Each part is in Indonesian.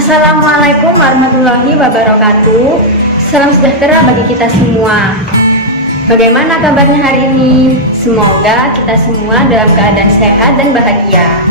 Assalamualaikum warahmatullahi wabarakatuh. Salam sejahtera bagi kita semua. Bagaimana kabarnya hari ini? Semoga kita semua dalam keadaan sehat dan bahagia.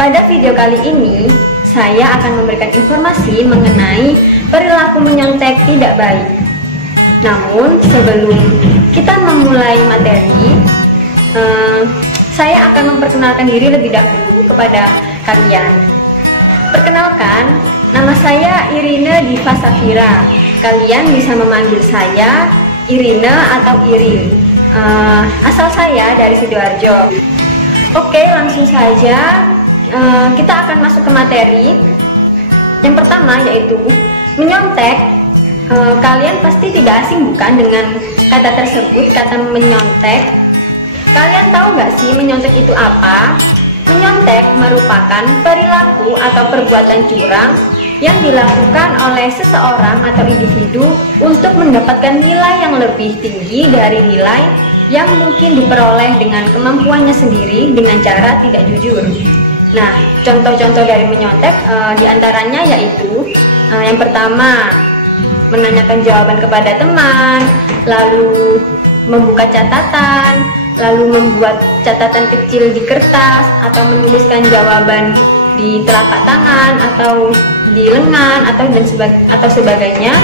Pada video kali ini, saya akan memberikan informasi mengenai perilaku menyontek tidak baik. Namun, sebelum kita memulai materi, saya akan memperkenalkan diri lebih dahulu kepada kalian. Perkenalkan, nama saya Irina Diva Safira. Kalian bisa memanggil saya Irina atau Irin. Asal saya dari Sidoarjo. Oke, langsung saja kita akan masuk ke materi. Yang pertama yaitu menyontek. Kalian pasti tidak asing bukan dengan kata tersebut, kata menyontek. Kalian tahu nggak sih menyontek itu apa? Menyontek merupakan perilaku atau perbuatan curang yang dilakukan oleh seseorang atau individu untuk mendapatkan nilai yang lebih tinggi dari nilai yang mungkin diperoleh dengan kemampuannya sendiri dengan cara tidak jujur. Nah, contoh-contoh dari menyontek diantaranya yaitu yang pertama, menanyakan jawaban kepada teman, lalu membuka catatan, lalu membuat catatan kecil di kertas atau menuliskan jawaban di telapak tangan atau di lengan atau sebagainya.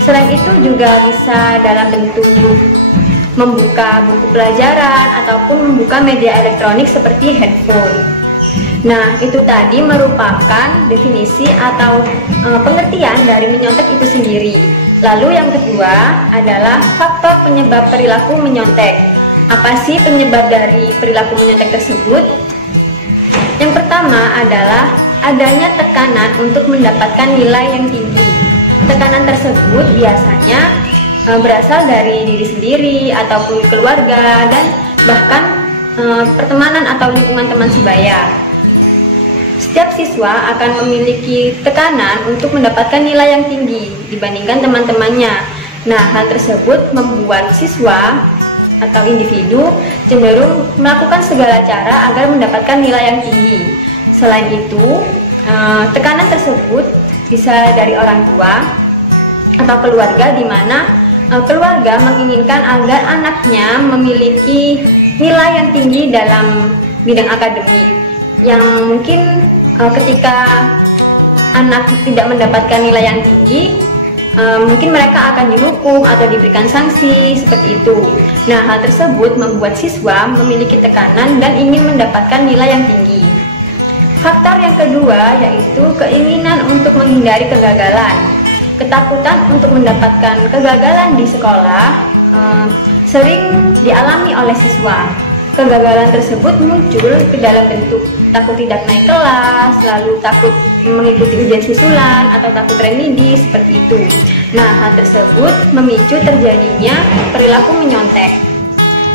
Selain itu juga bisa dalam bentuk membuka buku pelajaran ataupun membuka media elektronik seperti handphone. Nah, itu tadi merupakan definisi atau pengertian dari menyontek itu sendiri. Lalu yang kedua adalah faktor penyebab perilaku menyontek. Apa sih penyebab dari perilaku menyontek tersebut? Yang pertama adalah adanya tekanan untuk mendapatkan nilai yang tinggi. Tekanan tersebut biasanya berasal dari diri sendiri ataupun keluarga dan bahkan pertemanan atau lingkungan teman sebaya. Setiap siswa akan memiliki tekanan untuk mendapatkan nilai yang tinggi dibandingkan teman-temannya. Nah, hal tersebut membuat siswa atau individu cenderung melakukan segala cara agar mendapatkan nilai yang tinggi. Selain itu, tekanan tersebut bisa dari orang tua atau keluarga, di mana keluarga menginginkan agar anaknya memiliki nilai yang tinggi dalam bidang akademik, yang mungkin ketika anak tidak mendapatkan nilai yang tinggi, mungkin mereka akan dihukum atau diberikan sanksi seperti itu. Nah, hal tersebut membuat siswa memiliki tekanan dan ingin mendapatkan nilai yang tinggi. Faktor yang kedua yaitu keinginan untuk menghindari kegagalan. Ketakutan untuk mendapatkan kegagalan di sekolah sering dialami oleh siswa. Kegagalan tersebut muncul ke dalam bentuk takut tidak naik kelas, lalu takut mengikuti ujian susulan, atau takut remedi seperti itu. Nah, hal tersebut memicu terjadinya perilaku menyontek.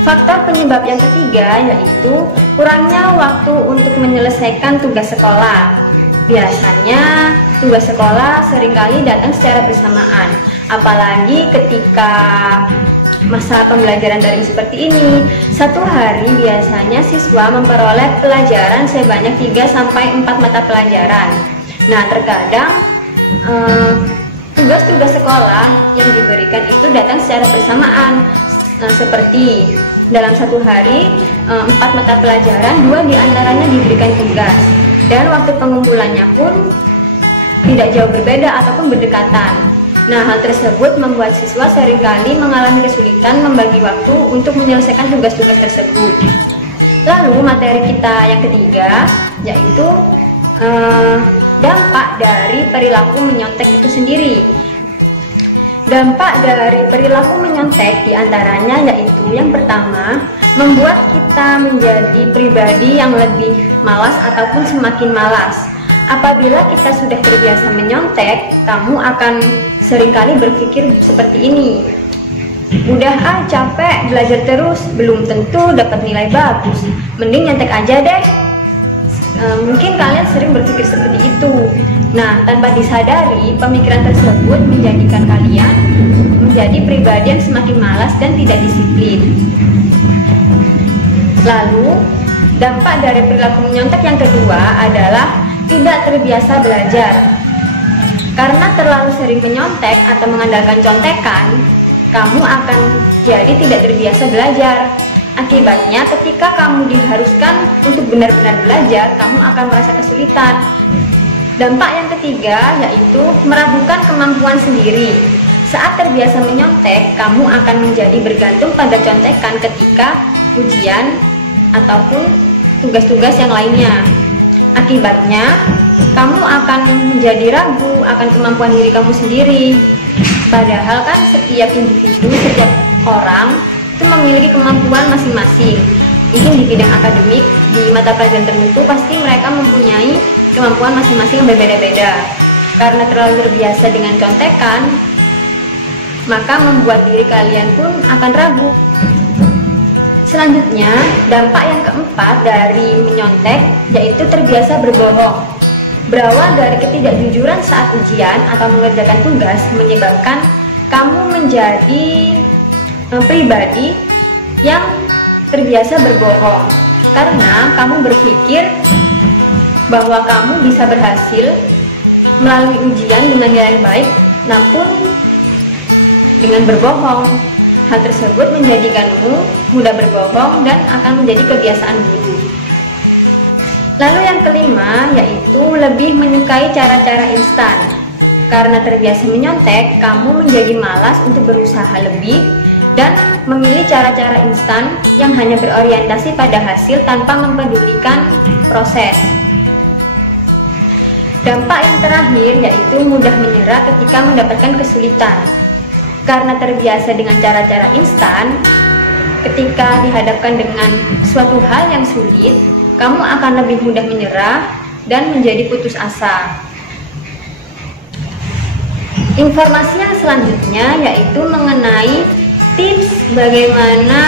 Faktor penyebab yang ketiga yaitu kurangnya waktu untuk menyelesaikan tugas sekolah. Biasanya tugas sekolah seringkali datang secara bersamaan, apalagi ketika masa pembelajaran daring seperti ini. Satu hari biasanya siswa memperoleh pelajaran sebanyak 3-4 mata pelajaran. Nah, terkadang tugas-tugas sekolah yang diberikan itu datang secara bersamaan. Seperti dalam satu hari 4 mata pelajaran, 2 diantaranya diberikan tugas, dan waktu pengumpulannya pun tidak jauh berbeda ataupun berdekatan. Nah, hal tersebut membuat siswa seringkali mengalami kesulitan membagi waktu untuk menyelesaikan tugas-tugas tersebut. Lalu materi kita yang ketiga yaitu dampak dari perilaku menyontek itu sendiri. Dampak dari perilaku menyontek diantaranya yaitu yang pertama, membuat kita menjadi pribadi yang lebih malas ataupun semakin malas. Apabila kita sudah terbiasa menyontek, kamu akan seringkali berpikir seperti ini. Udah capek belajar terus, belum tentu dapat nilai bagus. Mending nyontek aja deh. Mungkin kalian sering berpikir seperti itu. Nah, tanpa disadari, pemikiran tersebut menjadikan kalian menjadi pribadi yang semakin malas dan tidak disiplin. Lalu, dampak dari perilaku menyontek yang kedua adalah tidak terbiasa belajar. Karena terlalu sering menyontek atau mengandalkan contekan, kamu akan jadi tidak terbiasa belajar. Akibatnya ketika kamu diharuskan untuk benar-benar belajar, kamu akan merasa kesulitan. Dampak yang ketiga yaitu meragukan kemampuan sendiri. Saat terbiasa menyontek, kamu akan menjadi bergantung pada contekan ketika ujian ataupun tugas-tugas yang lainnya. Akibatnya, kamu akan menjadi ragu akan kemampuan diri kamu sendiri. Padahal kan setiap individu, setiap orang itu memiliki kemampuan masing-masing. Mungkin di bidang akademik, di mata pelajaran tertentu pasti mereka mempunyai kemampuan masing-masing yang berbeda-beda. Karena terlalu terbiasa dengan contekan, maka membuat diri kalian pun akan ragu. Selanjutnya, dampak yang keempat dari menyontek yaitu terbiasa berbohong. Berawal dari ketidakjujuran saat ujian atau mengerjakan tugas menyebabkan kamu menjadi pribadi yang terbiasa berbohong. Karena kamu berpikir bahwa kamu bisa berhasil melalui ujian dengan nilai baik, namun dengan berbohong. Hal tersebut menjadikanmu mudah berbohong dan akan menjadi kebiasaan buruk. Lalu yang kelima yaitu lebih menyukai cara-cara instan. Karena terbiasa menyontek, kamu menjadi malas untuk berusaha lebih dan memilih cara-cara instan yang hanya berorientasi pada hasil tanpa mempedulikan proses. Dampak yang terakhir yaitu mudah menyerah ketika mendapatkan kesulitan. Karena terbiasa dengan cara-cara instan, ketika dihadapkan dengan suatu hal yang sulit, kamu akan lebih mudah menyerah dan menjadi putus asa. Informasi yang selanjutnya yaitu mengenai tips bagaimana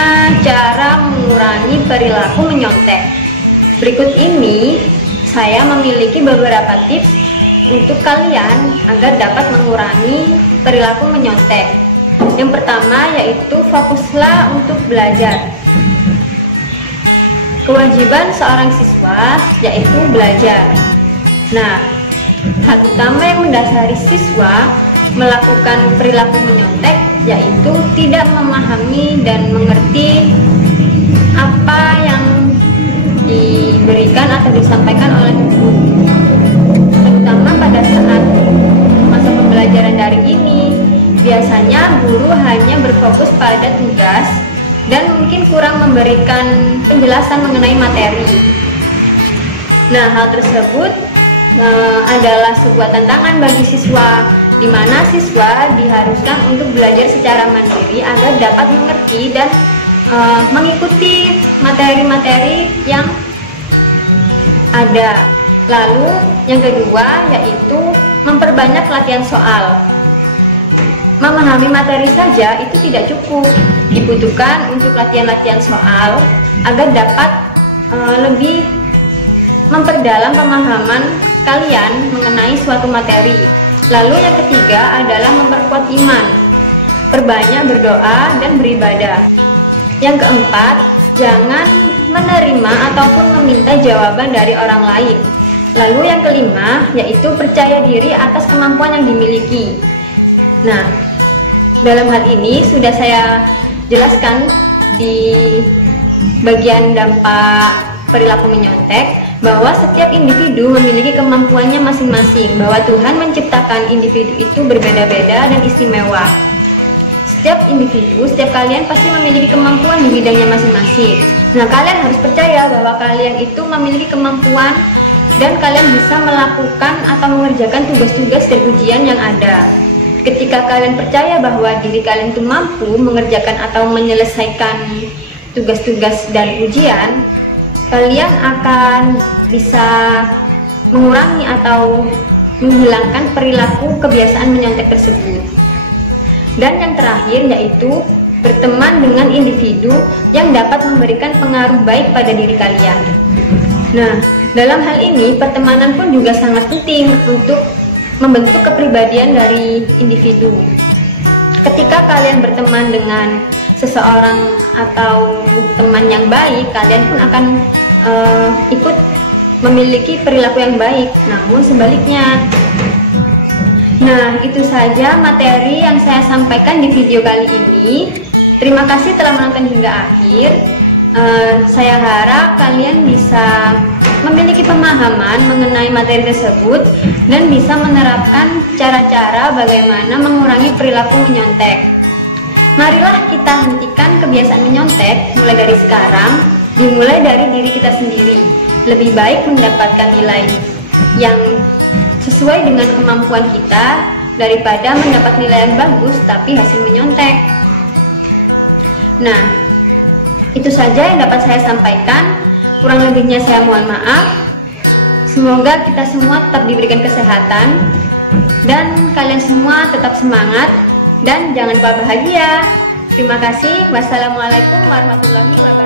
cara mengurangi perilaku menyontek. Berikut ini saya memiliki beberapa tips untuk kalian agar dapat mengurangi perilaku menyontek. Yang pertama yaitu fokuslah untuk belajar. Kewajiban seorang siswa yaitu belajar. Nah, hal utama yang mendasari siswa melakukan perilaku menyontek yaitu tidak memahami dan mengerti apa yang diberikan atau disampaikan oleh guru, terutama pada saat masa pembelajaran daring ini. Biasanya guru hanya berfokus pada tugas dan mungkin kurang memberikan penjelasan mengenai materi. Nah, hal tersebut adalah sebuah tantangan bagi siswa, di mana siswa diharuskan untuk belajar secara mandiri agar dapat mengerti dan mengikuti materi-materi yang ada. Lalu yang kedua yaitu memperbanyak latihan soal. Memahami materi saja itu tidak cukup, dibutuhkan untuk latihan-latihan soal agar dapat lebih memperdalam pemahaman kalian mengenai suatu materi. Lalu yang ketiga adalah memperkuat iman, perbanyak berdoa dan beribadah. Yang keempat, jangan menerima ataupun meminta jawaban dari orang lain. Lalu yang kelima yaitu percaya diri atas kemampuan yang dimiliki. Nah, dalam hal ini sudah saya jelaskan di bagian dampak perilaku menyontek bahwa setiap individu memiliki kemampuannya masing-masing, bahwa Tuhan menciptakan individu itu berbeda-beda dan istimewa. Setiap individu, setiap kalian pasti memiliki kemampuan di bidangnya masing-masing. Nah, kalian harus percaya bahwa kalian itu memiliki kemampuan dan kalian bisa melakukan atau mengerjakan tugas-tugas dan ujian yang ada. Ketika kalian percaya bahwa diri kalian itu mampu mengerjakan atau menyelesaikan tugas-tugas dan ujian, kalian akan bisa mengurangi atau menghilangkan perilaku kebiasaan menyontek tersebut. Dan yang terakhir yaitu berteman dengan individu yang dapat memberikan pengaruh baik pada diri kalian. Nah, dalam hal ini pertemanan pun juga sangat penting untuk membentuk kepribadian dari individu. Ketika kalian berteman dengan seseorang atau teman yang baik, kalian pun akan ikut memiliki perilaku yang baik. Namun sebaliknya, Nah, itu saja materi yang saya sampaikan di video kali ini. Terima kasih telah menonton hingga akhir. Saya harap kalian bisa memiliki pemahaman mengenai materi tersebut dan bisa menerapkan cara-cara bagaimana mengurangi perilaku menyontek. Marilah kita hentikan kebiasaan menyontek mulai dari sekarang, dimulai dari diri kita sendiri. Lebih baik mendapatkan nilai yang sesuai dengan kemampuan kita daripada mendapat nilai yang bagus tapi hasil menyontek. Nah, itu saja yang dapat saya sampaikan. Kurang lebihnya saya mohon maaf. Semoga kita semua tetap diberikan kesehatan dan kalian semua tetap semangat dan jangan lupa bahagia. Terima kasih. Wassalamualaikum warahmatullahi wabarakatuh.